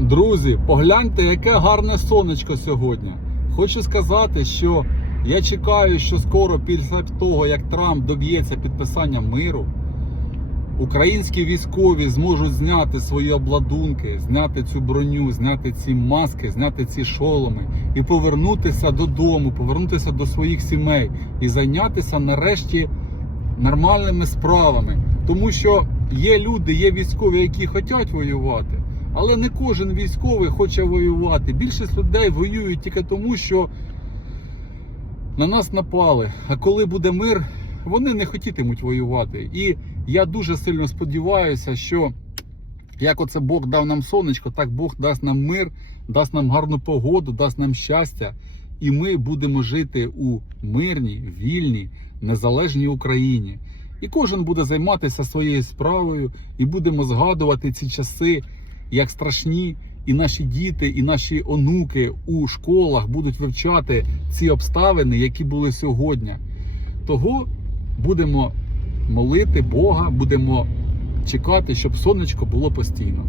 Друзі, погляньте, яке гарне сонечко сьогодні. Хочу сказати, що я чекаю, що скоро, після того, як Трамп доб'ється підписання миру, українські військові зможуть зняти свої обладунки, зняти цю броню, зняти ці маски, зняти ці шоломи і повернутися додому, повернутися до своїх сімей і зайнятися нарешті нормальними справами. Тому що є люди, є військові, які хочуть воювати. Але не кожен військовий хоче воювати. Більшість людей воюють тільки тому, що на нас напали. А коли буде мир, вони не хотітимуть воювати. І я дуже сильно сподіваюся, що як оце Бог дав нам сонечко, так Бог дасть нам мир, дасть нам гарну погоду, дасть нам щастя. І ми будемо жити у мирній, вільній, незалежній Україні. І кожен буде займатися своєю справою, і будемо згадувати ці часи як страшні, і наші діти, і наші онуки у школах будуть вивчати ці обставини, які були сьогодні. Того будемо молити Бога, будемо чекати, щоб сонечко було постійно.